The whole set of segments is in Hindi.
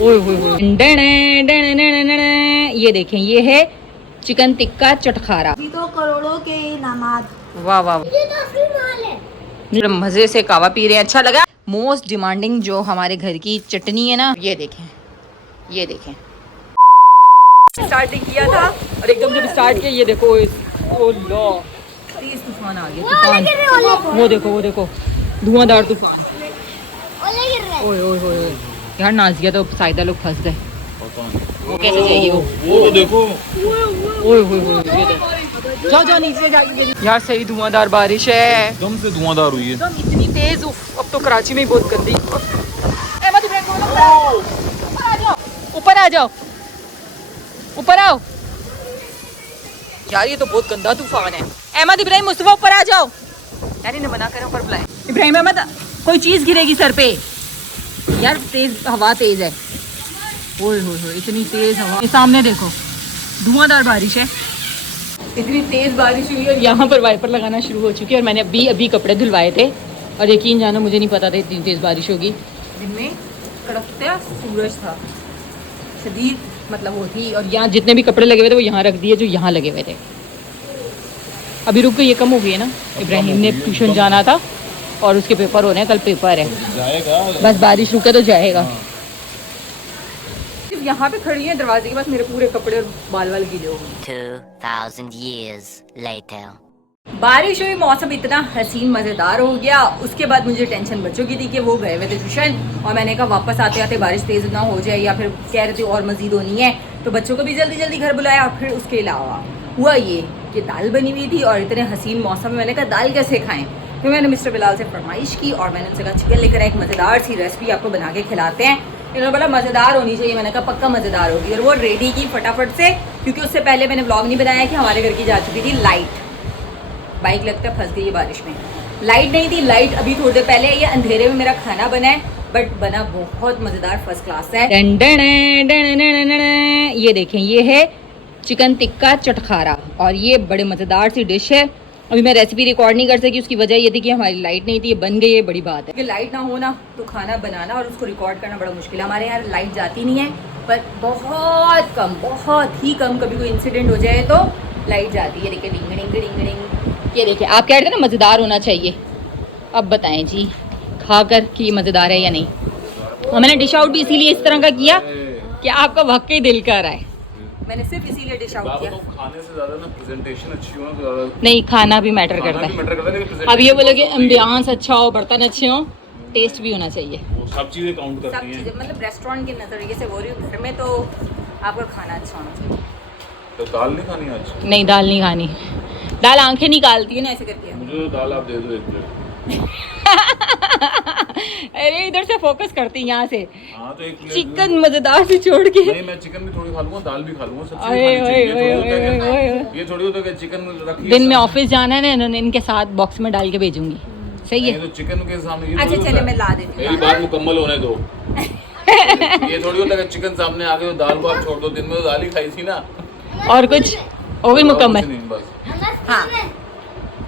ओए होए होए। ये देखें, ये है चिकन टिक्का चटखारा। तो करोड़ों के इनामात। वाह वाह, मजे से कावा पी रहे हैं। अच्छा लगा। मोस्ट डिमांडिंग जो हमारे घर की चटनी है ना, ये देखें, ये देखें। स्टार्ट किया था और एकदम जब स्टार्ट किया, ये देखो, ओ लो, तेज तूफान आ गया। तूफान, वो देखो, वो देखो, धुआंधार तूफान। ओए ओए ओए यार, नाजिया तो साइदा लोग फंस गए। वो कैसे जाएगी? वो देखो, ओए ओए ओए, ये देखो, जाओ जाओ नीचे जाइए। यार सही धुआंधार बारिश है, एकदम से धुआंधार हुई है, एकदम इतनी तेज। अब तो कराची में ही बहुत गंदी। ऊपर आ जाओ, ऊपर आओ यार, ये तो बहुत गंदा तूफान है। अहमद इब्राहिम मुस्तफा ऊपर आ जाओ यार, इन्हें मना करें ऊपर बुलाए। इब्राहिम अहमद, कोई चीज गिरेगी सर पे यार, तेज हवा तेज है। ओए होए होए, इतनी तेज हवा। ये सामने देखो, धुआंधार बारिश है। इतनी तेज बारिश हुई और यहाँ पर वाइपर लगाना शुरू हो चुकी है। और मैंने अभी अभी कपड़े धुलवाए थे और यकीन जानो मुझे नहीं पता था इतनी तेज बारिश होगी। दिन में कड़कता सूरज था, शदीद मतलब वो थी। और यहाँ जितने भी कपड़े लगे हुए थे वो यहाँ रख दिए जो यहाँ लगे हुए थे। अभी रुक गई, ये कम हो गई है ना। इब्राहिम ने ट्यूशन जाना था और उसके पेपर हो रहे हैं, कल पेपर है, जाएगा। बस बारिश रुके तो जाएगा। सिर्फ यहाँ पे खड़ी है दरवाजे के पास, मेरे पूरे कपड़े और बाल वाल गीले हो गए। 2000 years later. बारिश हुई, मौसम इतना हसीन मज़ेदार हो गया। उसके बाद मुझे टेंशन बच्चों की थी कि वो गए हुए थे ट्यूशन और मैंने कहा वापस आते आते बारिश तेज़ ना हो जाए, या फिर कह रहे थे और मज़ीद होनी है, तो बच्चों को भी जल्दी जल्दी घर बुलाया। और फिर उसके अलावा हुआ ये कि दाल बनी हुई थी और इतने हसीन मौसम में मैंने कहा दाल कैसे खाएं। तो मैंने मिस्टर बिलाल से फरमाइश की और मैंने उनसे कहा चिकन लेकर एक मज़ेदार सी रेसिपी आपको बना के खिलाते हैं। इन्होंने बोला मज़ेदार होनी चाहिए। मैंने कहा पक्का मज़ेदार होगी। और वो रेडी की फटाफट से, क्योंकि उससे पहले मैंने व्लॉग नहीं बनाया कि हमारे घर की जा चुकी थी लाइट। बाइक लगता है फंस गई है बारिश में। लाइट नहीं थी, लाइट अभी थोड़ी देर पहले। ये अंधेरे में मेरा खाना बना है, बट बना बहुत मज़ेदार फर्स्ट क्लास है। ये देखें, ये है चिकन टिक्का चटखारा और ये बड़े मज़ेदार सी डिश है। अभी मैं रेसिपी रिकॉर्ड नहीं कर सकी, उसकी वजह ये थी कि हमारी लाइट नहीं थी। ये बन गई है, बड़ी बात है कि लाइट ना हो ना तो खाना बनाना और उसको रिकॉर्ड करना बड़ा मुश्किल है। हमारे यहाँ लाइट जाती नहीं है, पर बहुत कम, बहुत ही कम। कभी कोई इंसिडेंट हो जाए तो लाइट जाती है। देखिए डिंग डिंग डिंग डिंग। ये देखिए, आप कह रहे थे ना मज़ेदार होना चाहिए, अब बताएं जी खाकर कि ये मज़ेदार है या नहीं। और मैंने डिश आउट भी इसीलिए इस तरह का किया कि आपका वाकई दिल कर रहा है। मैंने सिर्फ इसीलिए डिश आउट किया। खाने से ज्यादा ना प्रेजेंटेशन अच्छी हो ना तो ज्यादा नहीं, खाना भी मैटर करता है। अब ये बोलो कि एम्बियंस अच्छा हो, बर्तन अच्छे हो, टेस्ट भी होना चाहिए। वो सब चीजें काउंट करती हैं। सब चीज़ें, मतलब रेस्टोरेंट के नज़रिए से बोल रही हूँ। घर में तो आपका खाना अच्छा होना चाहिए। तो दाल नहीं खानी आज? नहीं, दाल नहीं खानी। दाल आंखें निकालती है ना ऐसे करके। मुझे तो दाल आप दे दो एक प्लेट। अरे इधर से फोकस करती यहाँ से। हाँ तो एक प्लेट चिकन मजेदार से छोड़ के। नहीं, मैं चिकन भी थोड़ी खा लूंगा, दाल भी खा लूंगा, सब चीजें खानी चाहिए। ये थोड़ी होता है कि चिकन रखी है। दिन में ऑफिस जाना है ना, इन्होंने इनके साथ बॉक्स में डाल के भेजूंगी। सही है तो चिकन के सामने अच्छा चले मैं ला देती हूँ। मेरी बात मुकम्मल होने दो। ये थोड़ी होता है कि चिकन सामने आ गया दाल को आप छोड़ दो। दिन में तो दाल ही खाई थी ना। और कुछ वो भी मुकम्मल। हाँ,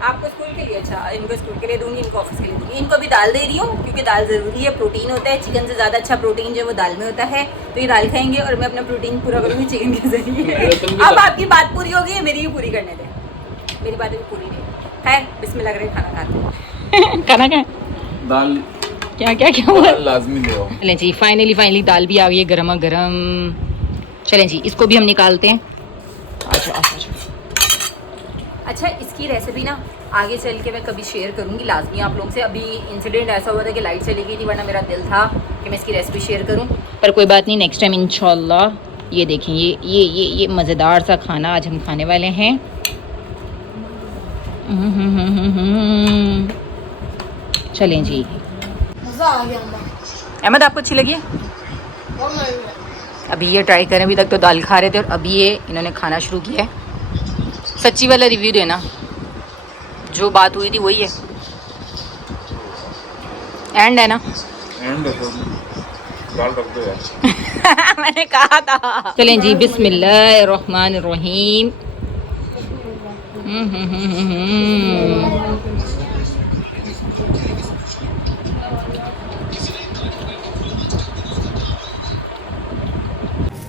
आपको स्कूल के लिए, अच्छा इनको स्कूल के लिए दूंगी, इनको ऑफिस के लिए दूंगी। इनको भी दाल दे रही हूँ क्योंकि दाल ज़रूरी है, प्रोटीन होता है। चिकन से ज़्यादा अच्छा प्रोटीन जो वो दाल में होता है, तो ये दाल खाएंगे और मैं अपना प्रोटीन पूरा करूँगी चिकन के जरिए। अब आपकी बात पूरी हो गई है, मेरी भी पूरी करने दें। मेरी बातें भी पूरी नहीं है। बिस्मिल्लाह करके खाना खाते हैं। खाना खाएं, दाल क्या क्या क्या हुआ लाजमी ले आओ। चलें जी, फाइनली दाल भी आ गई है गरमा गरम। चलें जी, इसको भी हम निकालते हैं। अच्छा, इसकी रेसिपी ना आगे चल के मैं कभी शेयर करूँगी लाजमी आप लोगों से। अभी इंसिडेंट ऐसा हुआ था कि लाइट चली गई थी, वरना मेरा दिल था कि मैं इसकी रेसिपी शेयर करूँ, पर कोई बात नहीं, नेक्स्ट टाइम इंशाल्लाह। ये देखें, ये मज़ेदार सा खाना आज हम खाने वाले हैं। चलें जी, मजा आ गया अहमद आपको अच्छी लगी है? अभी ये ट्राई करें। अभी तक तो दाल खा रहे थे और अभी ये इन्होंने खाना शुरू किया है। सच्ची वाला रिव्यू देना, जो बात हुई थी वही है। एंड है ना? एंड है, दाल रख दो यार। मैंने कहा था। चलें जी, बिस्मिल्लाहिर्रहमानिर्रहीम।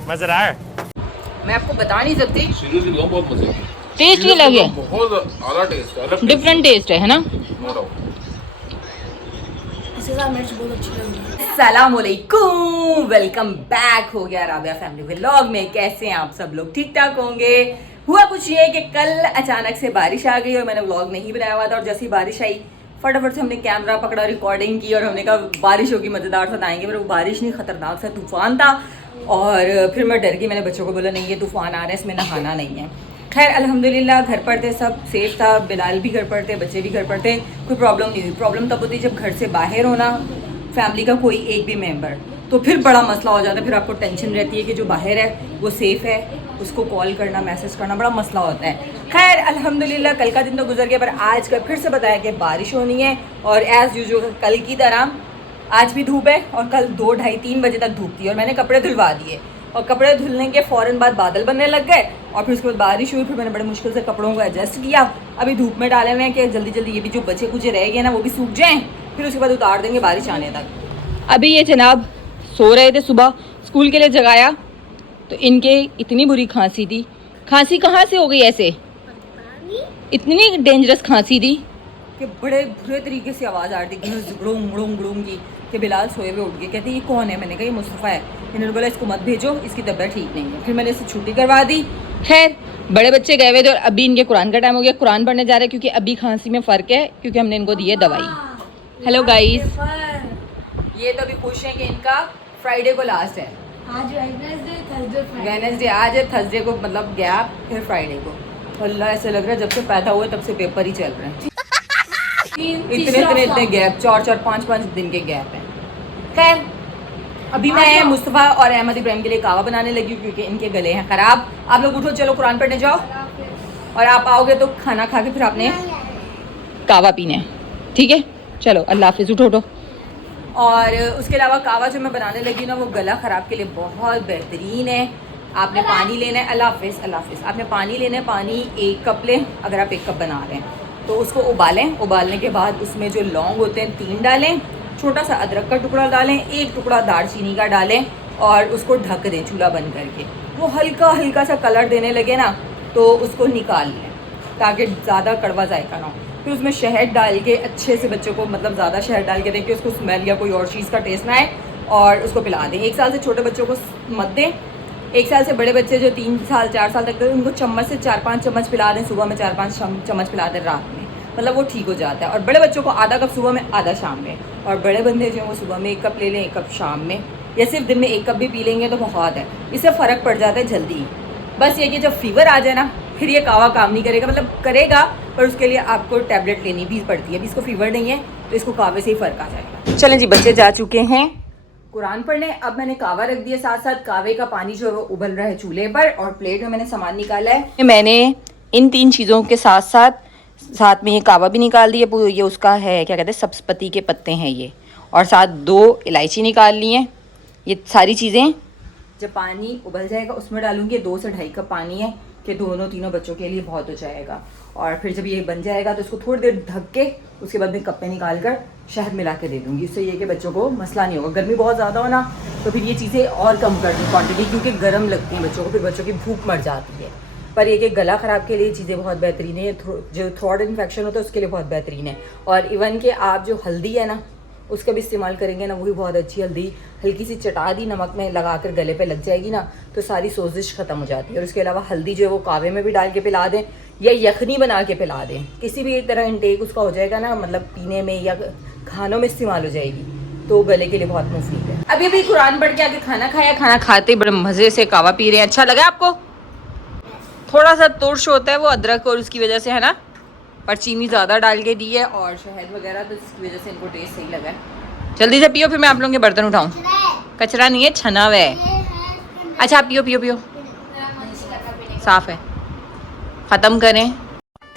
मजेदार। मैं आपको बता नहीं सकती, सीरियसली बताऊं बहुत मजे की। टेस्ट भी लगे, बहुत आला टेस्ट है, अलग डिफरेंट टेस्ट है ना। No doubt. इसके साथ मिर्च बहुत अच्छी लग रही है। अस्सलामुअलैकुम, वेलकम बैक हो गया राबिया फैमिली व्लॉग में। कैसे हैं आप सब लोग? ठीक ठाक होंगे। हुआ कुछ ये कि कल अचानक से बारिश आ गई और मैंने व्लॉग नहीं बनाया हुआ था, और जैसी बारिश आई फटाफट से हमने कैमरा पकड़ा, रिकॉर्डिंग की, और हमने कहा बारिश होगी, मज़ेदार साथ आएंगे। पर वो बारिश नहीं, खतरनाक सा तूफान था। और फिर मैं डर गई, मैंने बच्चों को बोला नहीं ये तूफान आ रहा है, इसमें नहाना नहीं है। खैर अल्हम्दुलिल्लाह घर पर थे, सब सेफ था, बिलाल भी घर पर थे, बच्चे भी घर पर थे, कोई प्रॉब्लम नहीं हुई। प्रॉब्लम तब होती जब घर से बाहर होना, फैमिली का कोई एक भी मेंबर, तो फिर बड़ा मसला हो जाता है। फिर आपको टेंशन रहती है कि जो बाहर है वो सेफ़ है, उसको कॉल करना, मैसेज करना बड़ा मसला होता है। खैर अल्हम्दुलिल्लाह कल का दिन तो गुजर गया, पर आज का फिर से बताया कि बारिश होनी है, और एज़ यूजुअल कल की तरह आज भी धूप है, और कल 2, ढाई, 3 बजे तक धूप थी। और मैंने कपड़े धुलवा दिए, और कपड़े धुलने के फ़ौरन बाद बादल बनने लग गए, और फिर उसके बाद बारिश हुई। फिर मैंने बड़े मुश्किल से कपड़ों को एडजस्ट किया। अभी धूप में डाले हुए हैं कि जल्दी जल्दी ये भी जो बचे कुचे रह गए ना वो भी सूख जाएं, फिर उसके बाद उतार देंगे बारिश आने तक। अभी ये जनाब सो रहे थे, सुबह स्कूल के लिए जगाया तो इनके इतनी बुरी खांसी थी। खांसी कहाँ से हो गई ऐसे, इतनी डेंजरस खांसी थी कि बड़े बुरे तरीके से आवाज़ आ रही थी, गुड़ूम गुड़ूम गुड़ूम की, कि बिलाल सोए हुए उठ गए। कहते ये कौन है? मैंने कहा ये मुस्तफ़ा है। इन्होंने बोला इसको मत भेजो, इसकी तबीयत ठीक नहीं है। फिर मैंने इससे छुट्टी करवा दी। खैर बड़े बच्चे गए हुए थे, और अभी इनके कुरान का टाइम हो गया, कुरान पढ़ने जा रहे हैं, क्योंकि अभी खांसी में फ़र्क है, क्योंकि हमने इनको दी है दवाई। हेलो गाइस, ये तो अभी खुश हैं कि इनका फ्राइडे को लास्ट है। आज वेडनेसडे, थर्सडे, फ्राइडे। वेडनेसडे आज है, थर्सडे को मतलब गैप, फिर फ्राइडे को। अल्लाह ऐसे लग रहा है जब से पैदा हुए तब से पेपर ही चल रहे हैं। इतने गैप, 4-4, 5-5 दिन के गैप हैं। खैर अभी मैं मुस्तफ़ा और अहमद इब्राहिम के लिए कावा बनाने लगी हूँ, क्योंकि इनके गले हैं ख़राब। आप लोग उठो, चलो कुरान पढ़ने जाओ, और आप आओगे तो खाना खा के फिर आपने कावा पीना है, ठीक है? चलो अल्लाह हाफिज़, उठो उठो। और उसके अलावा कावा जो मैं बनाने लगी ना, वो गला ख़राब के लिए बहुत बेहतरीन है। आपने पानी लेना है, अल्लाह हाफिज़ अल्लाह हाफिज़, आपने पानी लेना है, पानी 1 कप लें। अगर आप 1 कप बना रहे हैं तो उसको उबालें। उबालने के बाद उसमें जो लौंग होते हैं 3 डालें, छोटा सा अदरक का टुकड़ा डालें, 1 टुकड़ा दालचीनी का डालें, और उसको ढक दें चूल्हा बंद करके। वो हल्का हल्का सा कलर देने लगे ना तो उसको निकाल लें, ताकि ज़्यादा कड़वा जायका ना हो। फिर उसमें शहद डाल के अच्छे से बच्चों को, मतलब ज़्यादा शहद डाल के दें कि उसको स्मेल या कोई और चीज़ का टेस्ट ना आए, और उसको पिला दें। 1 साल से छोटे बच्चों को मत दें। 1 साल से बड़े बच्चे जो 3 साल 4 साल तक, उनको चम्मच से 4-5 चम्मच पिला दें, सुबह में 4-5 चम्मच पिला दें रात में, मतलब वो ठीक हो जाता है। और बड़े बच्चों को आधा कप सुबह में, आधा शाम में। और बड़े बंदे जो हैं वो सुबह में 1 कप ले लें, 1 कप शाम में, या सिर्फ दिन में 1 कप भी पी लेंगे तो बहुत है, इससे फ़र्क पड़ जाता है जल्दी। बस ये कि जब फीवर आ जाए ना फिर ये कावा काम नहीं करेगा, मतलब करेगा पर उसके लिए आपको टैबलेट लेनी भी पड़ती है। अभी इसको फीवर नहीं है तो इसको कावे से ही फ़र्क आ जाएगा। चलें जी, बच्चे जा चुके हैं कुरान पढ़ने। अब मैंने कावा रख दिया, साथ साथ कावे का पानी जो है वो उबल रहा है चूल्हे पर, और प्लेट में मैंने सामान निकाला है। मैंने इन 3 चीज़ों के साथ में ये कावा भी निकाल दिया। ये उसका है, क्या कहते हैं, सब्ज़पति के पत्ते हैं ये, और साथ 2 इलायची निकाल ली हैं। ये सारी चीज़ें जब पानी उबल जाएगा उसमें डालूंगी। 2 से 2.5 कप पानी है कि तीनों बच्चों के लिए बहुत हो जाएगा। और फिर जब ये बन जाएगा तो इसको थोड़ी देर ढक के उसके बाद में कप में निकाल कर शहद मिला के दे दूँगी। इससे ये कि बच्चों को मसला नहीं होगा। गर्मी बहुत ज़्यादा हो ना तो फिर ये चीज़ें और कम कर दूँ क्वान्टिटी, क्योंकि गर्म लगती हैं बच्चों को, फिर बच्चों की भूख मर जाती है। पर ये कि गला ख़राब के लिए चीज़ें बहुत बेहतरीन है। जो थ्रोट इन्फेक्शन होता है उसके लिए बहुत बेहतरीन है। और इवन कि आप जो हल्दी है ना उसका भी इस्तेमाल करेंगे ना, वो भी बहुत अच्छी हल्दी, हल्की सी चटा दी, नमक में लगा कर गले पे लग जाएगी ना तो सारी सोजिश ख़त्म हो जाती है। और उसके अलावा हल्दी जो है वो कावे में भी डाल के पिला दें, या यखनी बना के पिला दें। किसी भी तरह इंटेक उसका हो जाएगा ना, मतलब पीने में या खानों में इस्तेमाल हो जाएगी, तो गले के लिए बहुत मुफीद है। अभी अभी कुरान पढ़ के आके खाना खाया, खाना खाते बड़े मज़े से कावा पी रहे हैं। अच्छा लगा आपको? थोड़ा सा तुर्श होता है वो अदरक और उसकी वजह से, है ना, पर चीनी ज़्यादा डाल के दी है और शहद वगैरह, तो इसकी वजह से इनको टेस्ट सही लगा है। जल्दी से पियो, फिर मैं आप लोगों के बर्तन उठाऊँ। कचरा नहीं है, छना हुआ है। अच्छा आप पियो पियो पियो, साफ़ है, ख़त्म करें।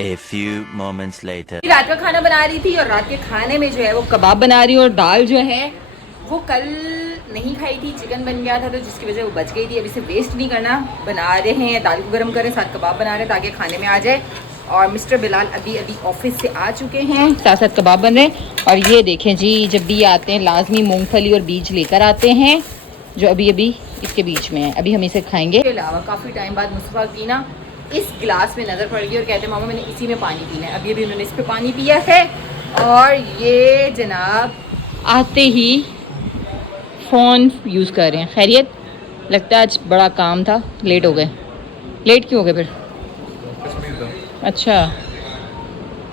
A few moments later. रात का खाना बना रही थी, और रात के खाने में जो है वो कबाब बना रही हूँ, और दाल जो है वो कल नहीं खाई थी, चिकन बन गया था तो जिसकी वजह से वो बच गई थी। अभी इसे वेस्ट नहीं करना, बना रहे हैं, दाल को गर्म करें, साथ कबाब बना रहे हैं ताकि खाने में आ जाए। और मिस्टर बिलाल अभी ऑफिस से आ चुके हैं, साथ साथ कबाब बन रहे हैं। और ये देखें जी, जब भी आते हैं लाजमी मूंगफली और बीज लेकर आते हैं, जो अभी अभी इसके बीच में है। अभी हम इसे खाएंगे। इसके अलावा काफ़ी टाइम बाद मुस्तफ़ा की ना इस गिलास में नज़र पड़ गई और कहते हैं मामा मैंने इसी में पानी पीना है। अभी अभी उन्होंने इस पे पानी पिया है और ये जनाब आते ही फ़ोन यूज़ कर रहे हैं। खैरियत? लगता है आज बड़ा काम था, लेट हो गए। लेट क्यों हो गए फिर? अच्छा,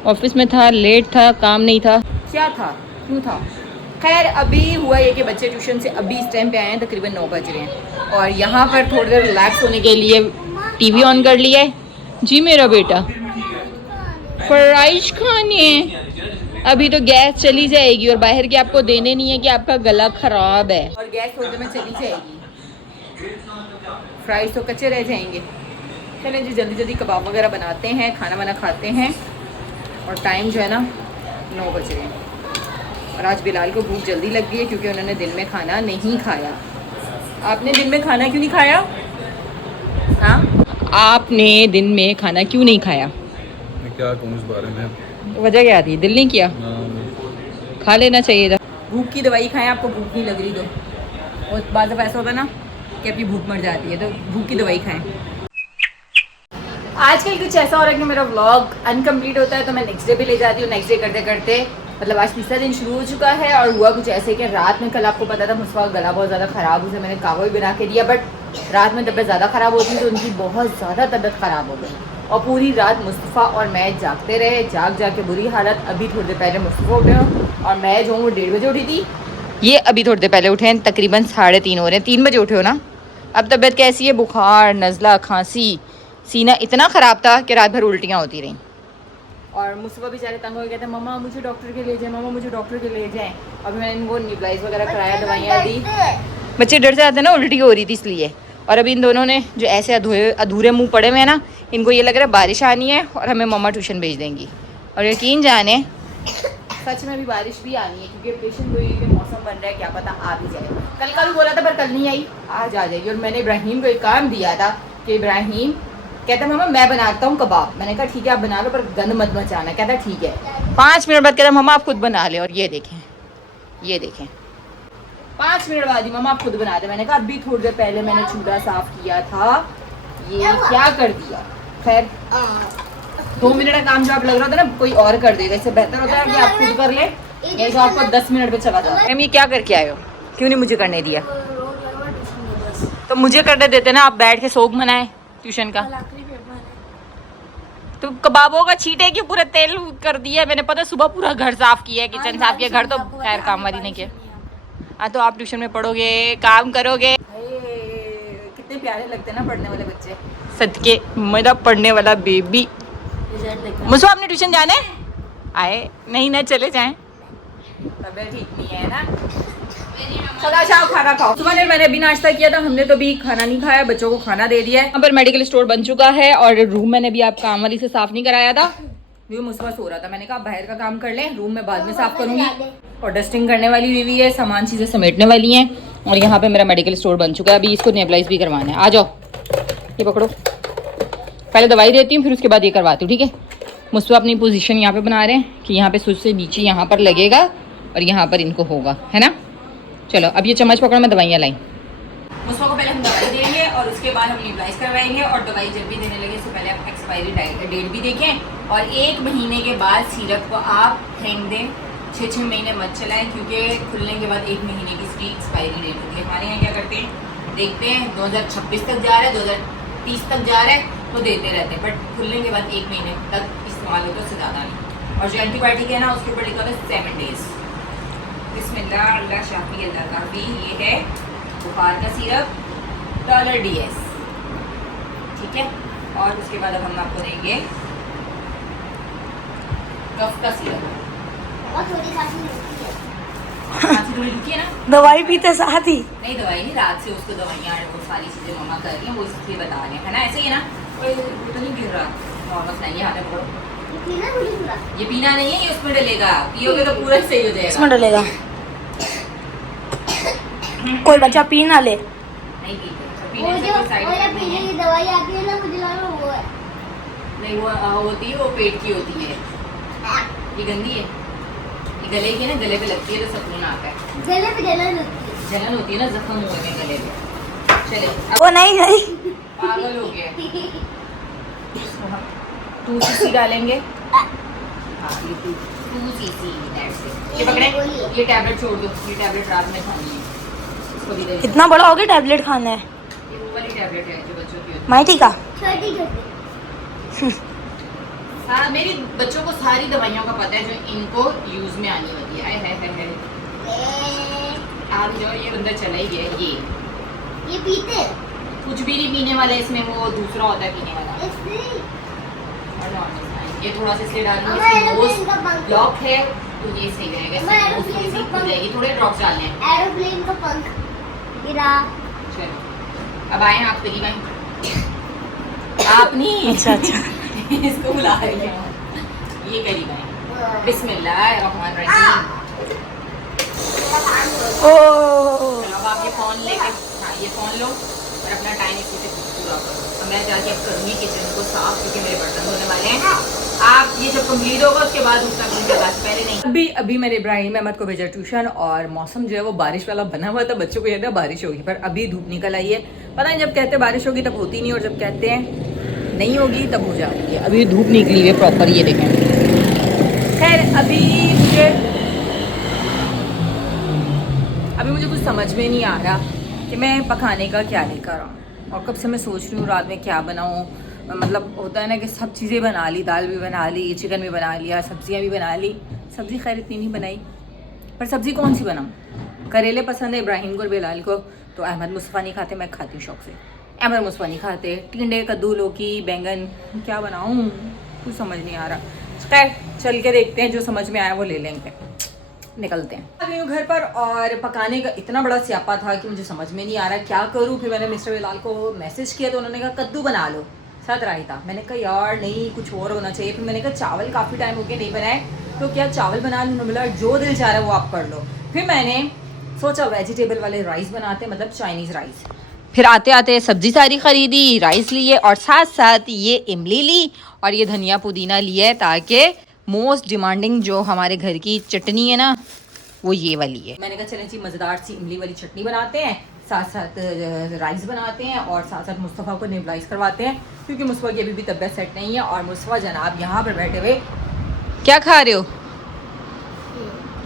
ऑफिस में था, लेट था, काम नहीं था, क्या था, क्यों था? खैर अभी हुआ ये कि बच्चे ट्यूशन से अभी इस टाइम पे आए हैं, तकरीबन 9 बज रहे हैं और यहाँ पर थोड़ी देर रिलैक्स होने के लिए टीवी ऑन कर लिया है। जी मेरा बेटा, फ्राइज खाने हैं। अभी तो गैस चली जाएगी और बाहर के आपको देने नहीं है कि आपका गला ख़राब है और गैस थोड़ी देर में चली जाएगी। फ्राइज तो कच्चे रह जाएंगे। चलें जी जल्दी जल्दी कबाब वगैरह बनाते हैं, खाना वाना खाते हैं और टाइम जो है ना 9 बज रहे हैं। और आज बिलाल को भूख जल्दी लग गई है क्योंकि उन्होंने दिन में खाना नहीं खाया। आपने दिन में खाना क्यों नहीं खाया? हाँ, आपने दिन में खाना क्यों नहीं खाया? मैं क्या कहूँ इस बारे में? वजह क्या थी? दिल नहीं किया? खा लेना चाहिए था। भूख की दवाई खाएं, आपको भूख नहीं लग रही तो। और बाद ऐसा होता है ना कि आपकी भूख मर जाती है, तो भूख की दवाई खाएं। आजकल कुछ ऐसा हो रहा है कि मेरा व्लॉग अनकम्प्लीट होता है तो मैं नेक्स्ट डे भी ले जाती हूँ। नेक्स्ट डे करते करते मतलब आज तीसरा दिन शुरू हो चुका है और हुआ कुछ ऐसे कि रात में, कल आपको पता था मुस्तफ़ा गला बहुत ज़्यादा ख़राब, उसे मैंने कावा भी बना के दिया, बट रात में तबीयत ज़्यादा ख़राब होती तो उनकी बहुत ज़्यादा तबीयत ख़राब हो गई और पूरी रात मुस्तफ़ा और मैं जागते रहे, जाग के बुरी हालत। अभी थोड़ी देर पहले मुस्तफ़ा उठे और मैं जो हूँ 1:30 बजे उठी थी, ये अभी थोड़ी देर पहले उठे हैं, तकरीबन 3:30 हो रहे हैं। 3 बजे उठे हो ना? अब तबीयत कैसी है? बुखार, नज़ला, खांसी, सीना इतना ख़राब था कि रात भर उल्टियाँ होती रहीं और मुस्तफ़ा बेचारे तंग हो गए थे, मम्मा मुझे डॉक्टर के ले जाएं, मम्मा मुझे डॉक्टर के ले जाएं। अभी मैंने इनको निबलाइज वगैरह कराया, दवाइयाँ दी। बच्चे डर जाते हैं ना, उल्टी हो रही थी इसलिए। और अभी इन दोनों ने जो ऐसे अधूरे मुंह पड़े हुए हैं ना, इनको ये लग रहा है बारिश आनी है और हमें मम्मा ट्यूशन भेज देंगी। और यकीन जाने सच में भी बारिश भी आनी है क्योंकि पेशेंट हुई कि मौसम बन रहा है, क्या पता आ भी जाए। कल का भी बोला था पर कल नहीं आई, आज आ जाएगी। और मैंने इब्राहिम को एक काम दिया था कि इब्राहिम कहता मम्मा मैं बनाता हूँ कबाब। मैंने कहा ठीक है आप बना लो पर गंद मत मचाना। कहता ठीक है। 5 मिनट बाद कहता मम्मा आप खुद बना ले। और ये देखें, ये देखें, 5 मिनट बाद ही मम्मा आप खुद बना दे। मैंने कहा अभी थोड़ी देर पहले मैंने चूल्हा साफ किया था, ये क्या कर दिया। खैर 2 मिनट का काम जो आप लग रहा था ना कोई और कर देगा, इससे बेहतर होता है कि आप खुद कर ले, ये जो आपको 10 मिनट में चला जाता है। ये क्या करके आए हो? क्यों नहीं मुझे करने दिया? तो मुझे करने देते ना, आप बैठ के सोग मनाए ट्यूशन का। तो कबाबों का छींटे क्यों पूरा तेल कर दिया? मैंने पता सुबह पूरा घर साफ किया, किचन साफ किया, घर तो खैर काम वाली ने किया। हाँ तो आप ट्यूशन में पढ़ोगे, काम करोगे। कितने प्यारे लगते हैं ना पढ़ने वाले बच्चे। सदके मेरा पढ़ने वाला बेबी। मुझे आपने ट्यूशन जाने आए नहीं ना, चले जाएं, तबीयत ठीक नहीं है ना। सदा शाह खाना खाओ। सुबह मैंने अभी नाश्ता किया था, हमने तो अभी खाना नहीं खाया, बच्चों को खाना दे दिया है। यहाँ पर मेडिकल स्टोर बन चुका है और रूम मैंने भी आप काम वाली से साफ नहीं कराया था, मुस्तफा सो रहा था। मैंने कहा बाहर का काम कर लें, रूम में बाद में साफ करूंगी। और डस्टिंग करने वाली हुई है, सामान चीज़ें समेटने वाली हैं। और यहाँ पे मेरा मेडिकल स्टोर बन चुका है, अभी इसको नेबलाइज भी करवाना है। आ जाओ, ये पकड़ो, पहले दवाई देती हूँ फिर उसके बाद ये करवाती हूँ, ठीक है। मुस्तफा अपनी पोजीशन यहाँ पे बना रहे हैं कि यहाँ पे सुर से नीचे यहाँ पर लगेगा और यहाँ पर इनको होगा, है ना। चलो अब ये चम्मच पकड़ो, मैं दवाइयाँ लाई। मुस्तफा को पहले हम दवाई देंगे और उसके बाद हम नेबलाइज करवाएंगे। और दवाई जब भी देने लगे उससे पहले आप एक्सपायरी डेट भी देखें और 1 महीने के बाद सिरप को आप फेंक दें। 6-6 महीने मत चलाएं क्योंकि खुलने के बाद 1 महीने की इसकी एक्सपायरी डेट होती है। हमारे यहाँ क्या करते हैं, देखते हैं 2026 तक जा रहा है, 2030 तक जा रहा है तो देते रहते हैं, बट खुलने के बाद 1 महीने तक इस्तेमाल होता है, उससे ज़्यादा नहीं। और जो एंटीबायोटिक है ना उसके ऊपर लिखा होता है 7 डेज। बिस्मिल्लाह अल्लाह शाफी अल्लाह काफी। ये है बुखार का सिरप डॉलर DS, ठीक है। और उसके बाद अब हम आपको देंगे कफ का सिरप। थोड़ी रुकी है ना, दवाई पीते साथ ही। नहीं दवाई नहीं, रात से उसको दवाइयाँ वो सारी चीज़ें मम्मा कर रही हैं, वो इसलिए बता रहे हैं, है ना। ऐसे ही है ना, कोई तो नहीं गिर रहा, नॉर्मल नहीं है। हाथ में पकड़ो, ये पीना नहीं है, ये उसमें डलेगा, पियोगे तो पूरा सही हो जाएगा। इसमें डलेगा, कोई बच्चा पी ना ले। नहीं पीते, पीने से कोई साइड इफेक्ट नहीं है। दवाई आती है ना, मुझे लगा वो है। नहीं वो होती है, वो पेट की होती है, ये गंदी है, ये गले की ना, गले पे लगती है तो सुकून आता है। गले पे जलन लगती है। जलन होती है ना जख्म हुए में गले में। चले वो नहीं गई। पागल हो गया। 2 cc डालेंगे। हाँ ये 2 cc that's it। ये पकड़े, ये टैबलेट छोड़ दो, ये टैबलेट रात में खानी है। इसको भी दे दो। कितना बड़ा हो गया टैबलेट खाना है? ये वो वाली टैबलेट है जो बच्चों की होती माइटी का। है। हाँ मेरी बच्चों को सारी दवाइयों का पता है जो इनको यूज में आनी होती है। है आप जो ये अंदर चला ही गया। ये पीते हैं? कुछ भी नहीं पीने वाला इसमें, वो दूसरा होता है पीने वाला। ये थोड़ा सा इसलिए डालूंगी, इसमें नोज ब्लॉक है तो ये सही रहेगा। इसमें नोज थोड़ी सी खुल जाएगी, थोड़े ड्रॉप्स डालने हैं। एरोप्लेन का पंख गिरा। चलो अब आए आप करीब आए। आप नहीं। अच्छा अच्छा। इसको बुला रही हूँ। ये करीब आए। बिस्मिल्लाहिर्रहमानिर्रहीम। ओ चलो अब आप ये फ़ोन लेके, हाँ ये फ़ोन लो और अपना टाइम इसी से पूरा करो। तो मैं जाके अब करूँगी किचन को साफ क्योंकि मेरे बर्तन धोने वाले हैं। आप ये जब कंप्लीट होगा उसके बाद उतना करूँगी, पहले नहीं। अभी मैंने इब्राहिम अहमद को भेजा ट्यूशन और मौसम जो है वो बारिश वाला बना हुआ था। बच्चों को कहते हैं बारिश होगी, पर अभी धूप निकल आई है। पता नहीं जब कहते हैं बारिश होगी तब होती नहीं, और जब कहते हैं नहीं होगी तब हो जाती है। अभी धूप निकली हुई है प्रॉपर, ये देखें। खैर अभी मुझे कुछ समझ में नहीं आ रहा कि मैं पकाने का क्या लेकर आऊँ, और कब से मैं सोच रही हूँ रात में क्या बनाऊँ। मतलब होता है ना कि सब चीज़ें बना ली, दाल भी बना ली, चिकन भी बना लिया, सब्जियाँ भी बना ली। सब्ज़ी खैर इतनी नहीं बनाई, पर सब्ज़ी कौन सी बनाऊँ। करेले पसंद है इब्राहिम को और बिलाल को, तो अहमद मुस्तफ़ा नहीं खाते, मैं खाती हूँ शौक से। अहमद मुस्तफ़ा नहीं खाते। टिंडे, कद्दू, लौकी, बैंगन, क्या बनाऊँ कुछ समझ नहीं आ रहा। खैर चल के देखते हैं, जो समझ में आया वो ले लेंगे। निकलते हैं। आ गई हूँ घर पर और पकाने का इतना बड़ा स्यापा था कि मुझे समझ में नहीं आ रहा क्या करूँ। फिर मैंने मिस्टर बिलाल को मैसेज किया तो उन्होंने कहा कद्दू बना लो, साथ रायता। मैंने कहा यार नहीं कुछ और होना चाहिए। फिर मैंने कहा चावल काफ़ी टाइम हो गया नहीं बनाए, तो क्या चावल बना लूँ। बोला जो दिल चाह रहा है वो आप कर लो। फिर मैंने सोचा वेजिटेबल वाले राइस बनाते, मतलब चाइनीज़ राइस। फिर आते आते सब्जी सारी खरीदी, राइस लिए और साथ साथ ये इमली ली और ये धनिया पुदीना लिया है, ताकि मोस्ट डिमांडिंग जो हमारे घर की चटनी है ना वो ये वाली है। मैंने कहा चलें जी मज़ेदार सी इमली वाली चटनी बनाते हैं, साथ साथ राइस बनाते हैं और साथ साथ मुस्तफ़ा को नेबलाइज करवाते हैं, क्योंकि मुस्तफ़ा की अभी भी तबीयत सेट नहीं है। और मुस्तफ़ा जनाब यहाँ पर बैठे हुए क्या खा रहे हो?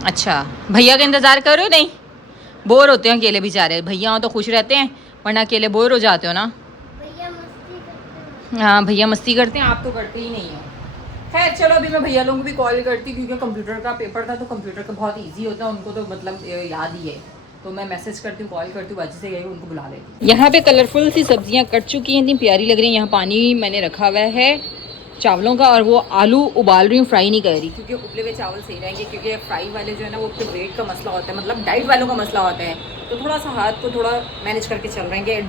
अच्छा भैया का इंतज़ार कर रहे हो? नहीं बोर होते हैं अकेले बेचारे, भैया हो तो खुश रहते हैं, वरना अकेले बोर हो जाते हो ना। हाँ भैया मस्ती करते हैं, आप तो करते ही नहीं हो। खैर चलो अभी मैं भैया लोगों को भी कॉल करती क्योंकि कंप्यूटर का पेपर था, तो कंप्यूटर का बहुत इजी होता है, उनको तो मतलब याद ही है। तो मैं मैसेज करती हूँ, कॉल करती हूँ, बाजी से गई उनको बुला लेती हूँ। यहाँ पे कलरफुल सी सब्जियाँ कट चुकी हैं, इतनी प्यारी लग रही हैं। यहाँ पानी मैंने रखा हुआ है चावलों का, और वो आलू उबाल रही हूँ, फ्राई नहीं कर रही, क्योंकि उबले हुए चावल सही रहेंगे। क्योंकि फ्राई वाले जो है ना वो फिर वेट का मसला होता है, मतलब डाइट वालों का मसला होता है। तो थोड़ा सा हाथ को थोड़ा मैनेज करके चल रहे हैं कि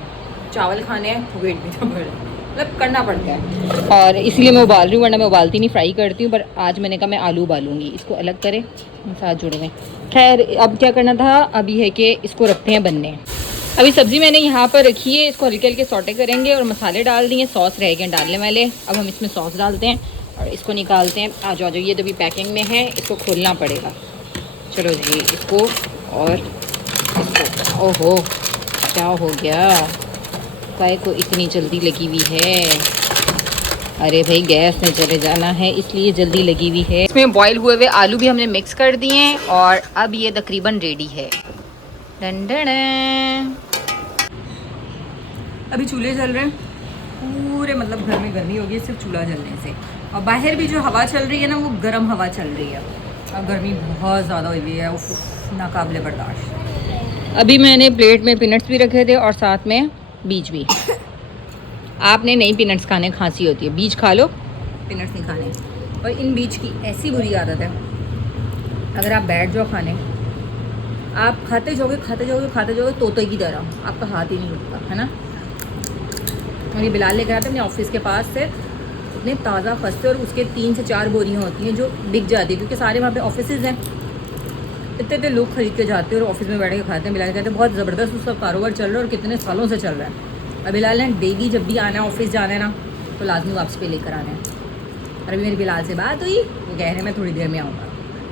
चावल खाने हैं तो वेट भी ना बढ़े, मतलब करना पड़ता है। और इसीलिए मैं उबाल रही हूँ, वरना मैं उबालती नहीं, फ्राई करती हूँ। पर आज मैंने कहा मैं आलू उबालूंगी, इसको अलग करें साथ जुड़े हुए। खैर अब क्या करना था, अभी है कि इसको रखते हैं बनने। अभी सब्ज़ी मैंने यहाँ पर रखी है, इसको हल्के हल्के सौटे करेंगे और मसाले डाल दिए, सॉस रह गए डालने वाले। अब हम इसमें सॉस डालते हैं और इसको निकालते हैं। आ जाओ ये तो भी पैकिंग में है, इसको खोलना पड़ेगा। चलो जी इसको, और इसको, ओहो क्या हो गया, काय को इतनी जल्दी लगी हुई है। अरे भाई गैस में चले जाना है इसलिए जल्दी लगी हुई है। इसमें बॉईल हुए हुए आलू भी हमने मिक्स कर दिए हैं और अब ये तकरीबन रेडी है। अभी चूल्हे जल रहे हैं पूरे, मतलब घर में गर्मी होगी सिर्फ चूल्हा जलने से, और बाहर भी जो हवा चल रही है ना वो गर्म हवा चल रही है। और गर्मी बहुत ज़्यादा हुई है, नाकाबिले बर्दाश्त। अभी मैंने प्लेट में पीनट्स भी रखे थे और साथ में बीज भी। आपने नहीं पीनट्स खाने, खांसी होती है, बीज खा लो, पीनट्स नहीं खाने। और इन बीज की ऐसी बुरी आदत है, अगर आप बैठ जाओ खाने, आप खाते जाओगे तोते की तरह, आपका हाथ ही नहीं उठता है ना। और ये बिलाल लेकर आते अपने ऑफिस के पास से, इतने ताज़ा खस्ते, और उसके 3 से 4 बोरियाँ होती हैं जो बिक जाती है, क्योंकि सारे वहाँ पे ऑफिसेज़ हैं। इतने लोग खरीद के जाते हैं और ऑफिस में बैठ के खाते हैं। बिलाल कहते हैं बहुत ज़बरदस्त उसका कारोबार चल रहा है और कितने सालों से चल रहा है। अब बिलाल ने डेली जब भी आना है ऑफिस जाना है ना, तो लाजमी वापस पे लेकर आना है। और अभी मेरी बिलाल से बात हुई, वो कह रहे हैं मैं थोड़ी देर में आऊँगा,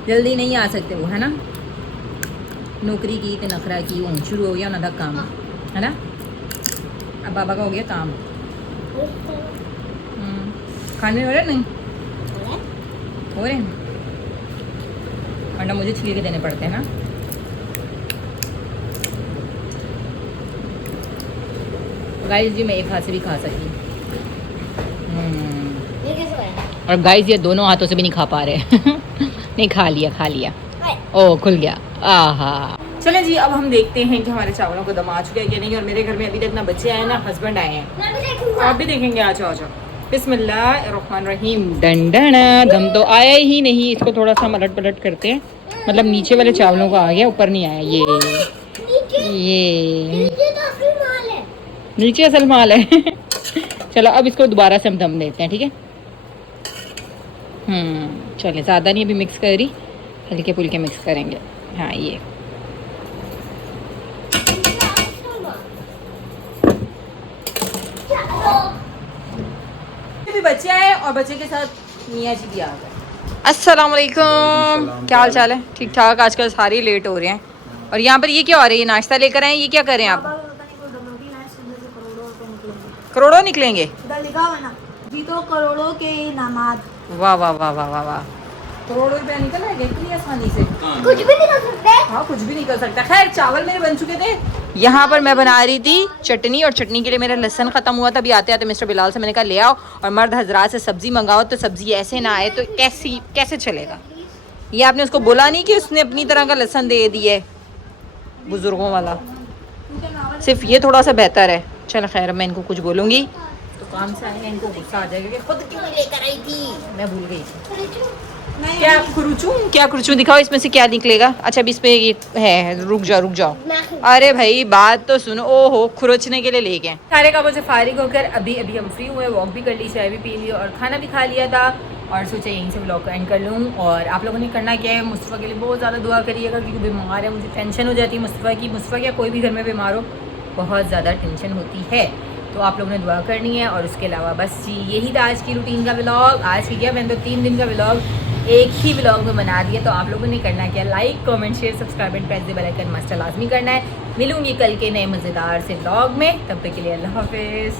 जल्दी नहीं आ सकते वो, है ना। नौकरी की तो नखरा की हूँ शुरू हो गया उन्होंने काम है ना। अब बाबा का हो गया काम। खाने हो रहे नहीं हो रहे वरना मुझे छील के देने पड़ते हैं ना। गाइस जी मैं एक हाथ से भी खा सकी ये कैसे बना? और गाइस ये दोनों हाथों से भी नहीं खा पा रहे नहीं खा लिया ओ खुल गया आहा। चलें जी अब हम देखते हैं कि हमारे चावलों को दम आ चुका है कि नहीं। और मेरे घर में अभी तक ना बच्चे आए ना हस्बैंड आए हैं। मैं भी देखूंगा। आप भी देखेंगे। आ जाओ बिस्मिल्लाहिर्रहमानिर्रहीम। डंडना दम तो आया ही नहीं। इसको थोड़ा सा मलट पलट करते हैं। मतलब नीचे वाले चावलों का आ गया ऊपर नहीं आया। ये नीचे तो असली माल है। नीचे असल माल है चलो अब इसको दोबारा से हम दम देते हैं ठीक है। चले ज़्यादा नहीं अभी मिक्स कर रही हल्के फुल्के मिक्स करेंगे। हाँ ये भी बच्चे आए और बच्चे के साथ मियाँ जी भी आ गए। अस्सलाम वालेकुम क्या हाल चाल है? ठीक ठाक। आजकल सारे लेट हो रहे हैं। और यहाँ पर ये क्या हो रहा है? ये नाश्ता लेकर आए ये क्या कर रहे हैं आप? करोड़ों निकलेंगे। जी तो करोड़ों के इनामात। वाह वाह वाह वाह वाह वाह। करोड़ों रुपया निकल आएगा इतनी आसानी से? कुछ भी नहीं कर सकते। हाँ कुछ भी नहीं कर सकता। खैर चावल मेरे बन चुके थे। यहाँ पर मैं बना रही थी चटनी और चटनी के लिए मेरा लहसन ख़त्म हुआ था। अभी आते आते मिस्टर बिलाल से मैंने कहा ले आओ और मर्द हजरात से सब्ज़ी मंगाओ तो सब्ज़ी ऐसे ना आए तो कैसे चलेगा। ये आपने उसको बोला नहीं कि उसने अपनी तरह का लहसन दे दिया है बुज़ुर्गों वाला। सिर्फ ये थोड़ा सा बेहतर है। चल खैर मैं इनको कुछ बोलूँगी तो काम से आएंगे इनको गुस्सा आ जाएगा कि खुद क्यों लेकर आई थी मैं भूल गई थी। क्या कुरुचूं दिखाओ इसमें से क्या निकलेगा। अच्छा अभी इस पे ये है। रुक जाओ अरे भाई बात तो सुनो। ओहो खुरचने के लिए ले गए। सारे कामों से फारिग होकर अभी हम फ्री हुए। वॉक भी कर ली चाय भी पी ली और खाना भी खा लिया था और सोचा यहीं से व्लॉग एंड कर लूँ। और आप लोगों ने करना क्या है मुस्तफ़ा के लिए बहुत ज़्यादा दुआ करिएगा क्योंकि बीमार है। मुझे टेंशन हो जाती है मुस्तफ़ा क्या कोई भी घर में बीमार हो बहुत ज़्यादा टेंशन होती है। तो आप लोगों ने दुआ करनी है। और उसके अलावा बस जी यही था आज की रूटीन का व्लॉग। आज की क्या मैंने तो 3 दिन का व्लॉग एक ही व्लॉग में बना दिया। तो आप लोगों ने करना क्या like comment share subscribe and press the bell icon must लाजमी करना है। मिलूंगी कल के नए मज़ेदार से व्लॉग में। तब तक के लिए अल्लाह हाफिज़।